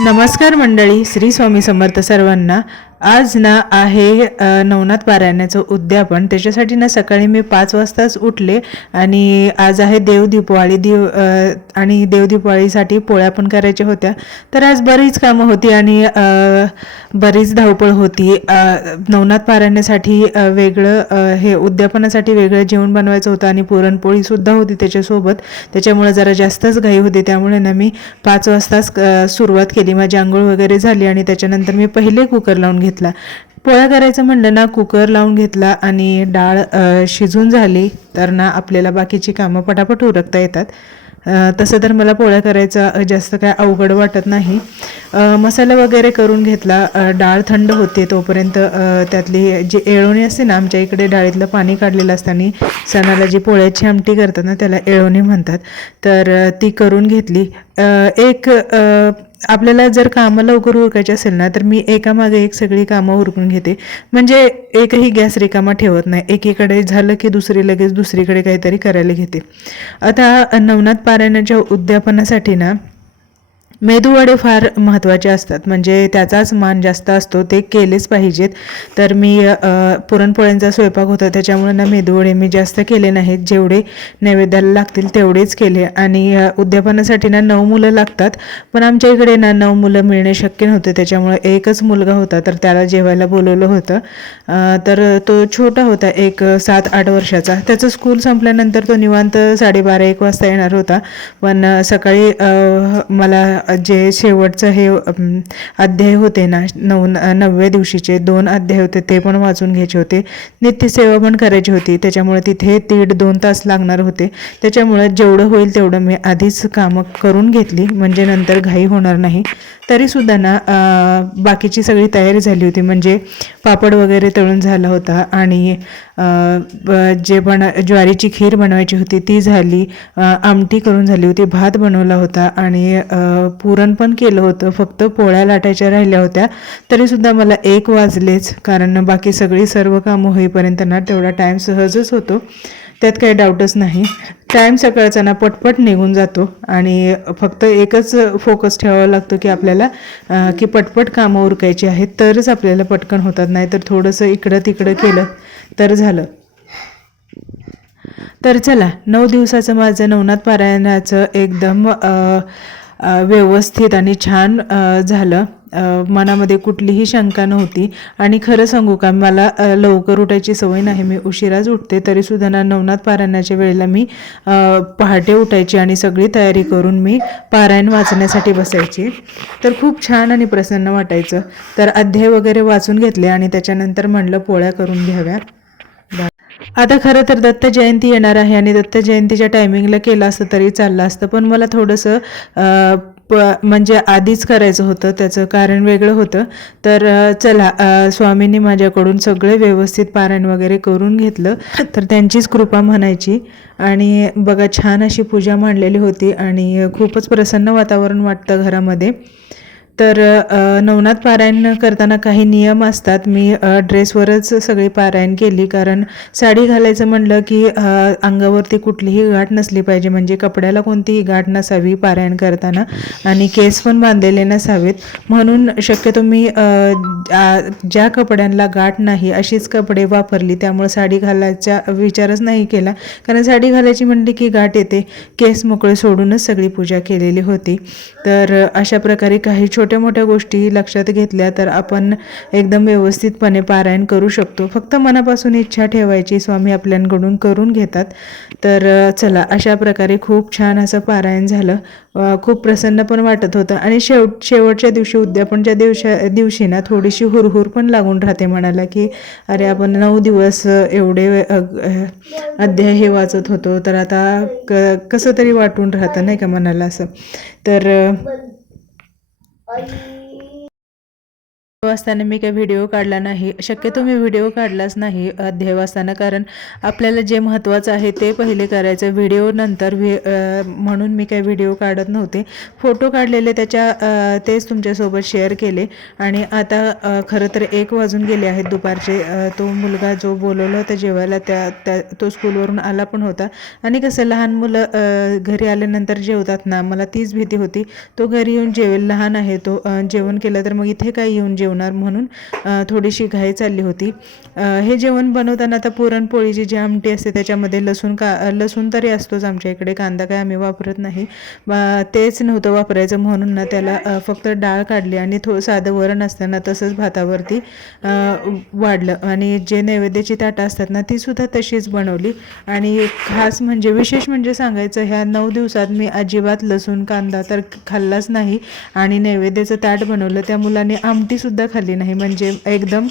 नमस्कार मंडळी श्री स्वामी समर्थ सर्वांना आज ना आहे नवनाथ पारायणाचं उद्यापन. त्याच्यासाठी ना सकाळी मी पाच वाजताच उठले आणि आज आहे देव दीपवाळी. देव आणि देव दीपवाळीसाठी पोळ्या पण करायच्या होत्या. तर आज बरीच कामं होती आणि बरीच धावपळ होती. नवनाथ पारायणासाठी वेगळं हे उद्यापनासाठी वेगळं जेवण बनवायचं होतं आणि पुरणपोळीसुद्धा होती त्याच्यासोबत. त्याच्यामुळे जरा जास्तच घाई होती. त्यामुळे ना मी पाच वाजताच सुरुवात केली. माझी आंघोळ वगैरे झाली आणि त्याच्यानंतर मी पहिले कुकर लावून घेतले. घेतला. पोळ्या करायचं म्हणलं ना कुकर लावून घेतला आणि डाळ शिजून झाली. तर ना आपल्याला बाकीची कामं पटापट उरकता येतात. तसं तर मला पोळ्या करायचा जास्त काय अवघड वाटत नाही. मसाला वगैरे करून घेतला. डाळ थंड होते तोपर्यंत त्यातली जी एळवणी असते ना आमच्या इकडे डाळीतलं पाणी काढलेलं असताना सणाला जी पोळ्याची आमटी करतात ना त्याला एळवणी म्हणतात. तर ती करून घेतली. एक आपल्याला जर कामं लवकर उरकायची असेल ना तर मी एकामागे एक सगळी कामं उरकून घेते. म्हणजे एकही गॅस रिकामा ठेवत नाही. एकीकडे झालं की दुसरी लगेच दुसरीकडे काहीतरी करायला घेते. आता नवनाथ पारायणाच्या उद्यापनासाठी ना मेदूवडे फार महत्त्वाचे असतात. म्हणजे त्याचाच मान जास्त असतो ते केलेच पाहिजेत. तर मी पुरणपोळ्यांचा स्वयंपाक होता त्याच्यामुळे ना मेदूवडे मी जास्त केले नाहीत. जेवढे नैवेद्याला लागतील तेवढेच केले. आणि उद्यापनासाठी ना नऊ मुलं लागतात. पण आमच्या इकडे ना नऊ मुलं मिळणे शक्य नव्हते. त्याच्यामुळे एकच मुलगा होता तर त्याला जेवायला बोलवलं होतं. तर तो छोटा होता एक सात आठ वर्षाचा. त्याचं स्कूल संपल्यानंतर तो निवांत साडेबारा एक वाजता येणार होता. पण सकाळी मला जे शेवटचं हे अध्याय होते ना नऊ नवव्या दिवशीचे दोन अध्याय होते ते पण वाचून घ्यायचे होते. नित्यसेवा पण करायची होती त्याच्यामुळे तिथे दीड दोन तास लागणार होते. त्याच्यामुळे जेवढं होईल तेवढं मी आधीच कामं करून घेतली म्हणजे नंतर घाई होणार नाही. तरीसुद्धा ना बाकीची सगळी तयारी झाली होती म्हणजे पापड वगैरे तळून झाला होता आणि जे बन ज्वारीची खीर बनवायची होती ती झाली. आमटी करून झाली होती भात बनवला होता आणि पुरण पण केलं होतं. फक्त पोळ्या लाटायच्या राहिल्या होत्या. तरीसुद्धा मला एक वाजलेच कारण बाकी सगळी सर्व कामं होईपर्यंत ना तेवढा टाईम सहजच होतो. त्यात काही डाऊटच नाही. टाईम सकाळचा ना पटपट निघून जातो आणि फक्त एकच फोकस ठेवावा लागतो की आपल्याला की पटपट कामं उरकायची आहेत तरच आपल्याला पटकन होतात. नाही तर थोडंसं इकडं तिकडं केलं तर झालं. तर चला नऊ दिवसाचं माझं नवनाथ पारायणाचं एकदम व्यवस्थित आणि छान झालं. मनामध्ये कुठलीही शंका नव्हती. आणि खरं सांगू का मला लवकर उठायची सवय नाही. मी उशिराच उठते तरीसुद्धा ना नवनाथ पारायणाच्या वेळेला मी पहाटे उठायची आणि सगळी तयारी करून मी पारायण वाचण्यासाठी बसायची. तर खूप छान आणि प्रसन्न वाटायचं. तर अध्याय वगैरे वाचून घेतले आणि त्याच्यानंतर म्हणलं पोळ्या करून घ्याव्या. आता खरं तर दत्त जयंती येणार आहे आणि दत्त जयंतीच्या टायमिंगला केलं असतं तरी चाललं असतं. पण मला थोडंसं प म्हणजे आधीच करायचं होतं त्याचं कारण वेगळं होतं. तर चला स्वामींनी माझ्याकडून सगळे व्यवस्थित पारायण वगैरे करून घेतलं. तर त्यांचीच कृपा म्हणायची. आणि बघा छान अशी पूजा मांडलेली होती आणि खूपच प्रसन्न वातावरण वाटतं घरामध्ये. तर नवनाथ पारायण करताना काही नियम असतात. मी ड्रेसवरच सगळी पारायण केली. कारण साडी घालायचं म्हणलं की अंगावरती कुठलीही गाठ नसली पाहिजे. म्हणजे कपड्याला कोणतीही गाठ नसावी पारायण करताना. आणि केस पण बांधलेले नसावेत. म्हणून शक्यतो मी ज्या कपड्यांना गाठ नाही अशीच कपडे वापरली. त्यामुळे साडी घालायचा विचारच नाही केला. कारण साडी घालायची म्हणली की गाठ येते. केस मोकळे सोडूनच सगळी पूजा केलेली होती. तर अशा प्रकारे काही छोट्या मोठ्या गोष्टी लक्षात घेतल्या तर आपण एकदम व्यवस्थितपणे पारायण करू शकतो. फक्त मनापासून इच्छा ठेवायची स्वामी आपल्याकडून करून घेतात. तर चला अशा प्रकारे खूप छान असं पारायण झालं. खूप प्रसन्न पण वाटत होतं. आणि शेवट शेवटच्या दिवशी उद्यापनच्या दिवशा दिवशी ना थोडीशी हुरहुर पण लागून राहते म्हणाला की अरे आपण नऊ दिवस एवढे अध्याय हे वाचत होतो. तर आता क कसं तरी वाटून राहतं नाही का मनाला असं? तर 哎 असताना मी काही व्हिडिओ काढला नाही. शक्यतो मी व्हिडिओ काढलाच नाही अध्याय वाचताना कारण आपल्याला जे महत्त्वाचं आहे ते पहिले करायचं. व्हिडिओ नंतर व्हि म्हणून मी काही व्हिडिओ काढत नव्हते. फोटो काढलेले त्याच्या तेच तुमच्यासोबत शेअर केले. आणि आता खरं तर एक वाजून गेले आहेत दुपारचे. तो मुलगा जो बोलवला होता जेवायला त्या त्या तो स्कूलवरून आला पण होता. आणि कसं लहान मुलं घरी आल्यानंतर जेवतात ना. मला तीच भीती होती. तो घरी येऊन जेवेल लहान आहे तो. जेवण केलं तर मग इथे काय येऊन जेवणार म्हणून थोडीशी घाई चालली होती. हे जेवण बनवताना आता पुरणपोळीची जी आमटी असते त्याच्यामध्ये लसूण का लसूण तरी असतोच आमच्या इकडे कांदा काय आम्ही वापरत नाही. तेच नव्हतं वापरायचं म्हणून ना त्याला फक्त डाळ काढली आणि थो साधं वरण असताना तसंच भातावरती वाढलं. आणि जे नैवेद्याची ताटं असतात ना तीसुद्धा तशीच बनवली. आणि खास म्हणजे विशेष म्हणजे सांगायचं ह्या नऊ दिवसात मी अजिबात लसूण कांदा तर खाल्लाच नाही. आणि नैवेद्याचं ताट बनवलं त्या मुलाने आमटीसुद्धा खाल्ली नाही. म्हणजे एकदम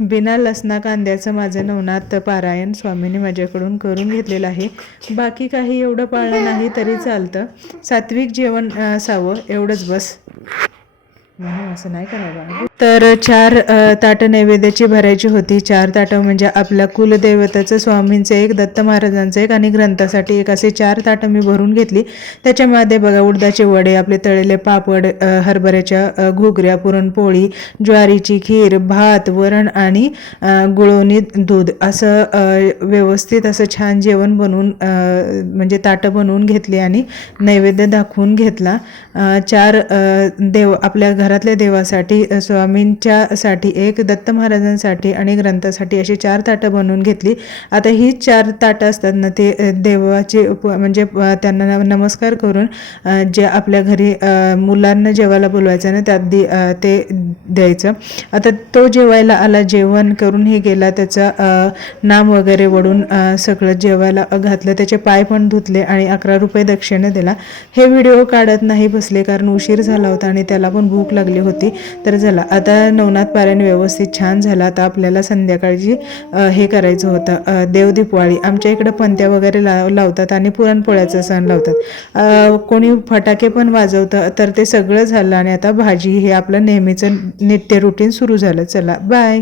बिना लसणा कांद्याचं माझं नवनाथ पारायण स्वामींनी माझ्याकडून करून घेतलेलं आहे. बाकी काही एवढं पाळलं नाही तरी चालतं. सात्विक जेवण असावं एवढंच बस. नाही असं नाही करायला तर चार ताटं नैवेद्याची भरायची होती. चार ताटं म्हणजे आपल्या कुलदैवताचं स्वामींचं एक दत्त महाराजांचं एक आणि ग्रंथासाठी एक असे चार ताटं मी भरून घेतली. त्याच्यामध्ये बघा उडदाचे वडे आपले तळलेले पापड हरभऱ्याच्या घुगऱ्या पुरणपोळी ज्वारीची खीर भात वरण आणि गुळवणी दूध असं व्यवस्थित असं छान जेवण बनवून म्हणजे ताटं बनवून घेतली आणि नैवेद्य दाखवून घेतला. चार देव आपल्या घरातल्या देवासाठी स्वामींच्यासाठी एक दत्त महाराजांसाठी आणि ग्रंथासाठी अशी चार ताटं बनवून घेतली. आता ही चार ताटं असतात ना ते देवाचे म्हणजे त्यांना नमस्कार करून जे आपल्या घरी मुलांना जेवायला बोलवायचं ना त्यात दि ते द्यायचं. आता तो जेवायला आला जेवण करून हे गेला त्याचा नाम वगैरे वडून सगळं जेवायला घातलं त्याचे पाय पण धुतले आणि अकरा रुपये दक्षिणा दिला. हे व्हिडिओ काढत नाही बसले कारण उशीर झाला होता आणि त्याला पण भूक लागली होती. तर झाला आता नवनाथ पारायण व्यवस्थित छान झाला. आता आपल्याला संध्याकाळची हे करायचं होतं. देवदीपवाळी आमच्या इकडं पंत्या वगैरे लाव लावतात आणि पुरणपोळ्याचा सण लावतात. कोणी फटाके पण वाजवतं तर ते सगळं झालं आणि आता भाजी हे आपलं नेहमीचं नित्य रुटीन सुरू झालं. चला बाय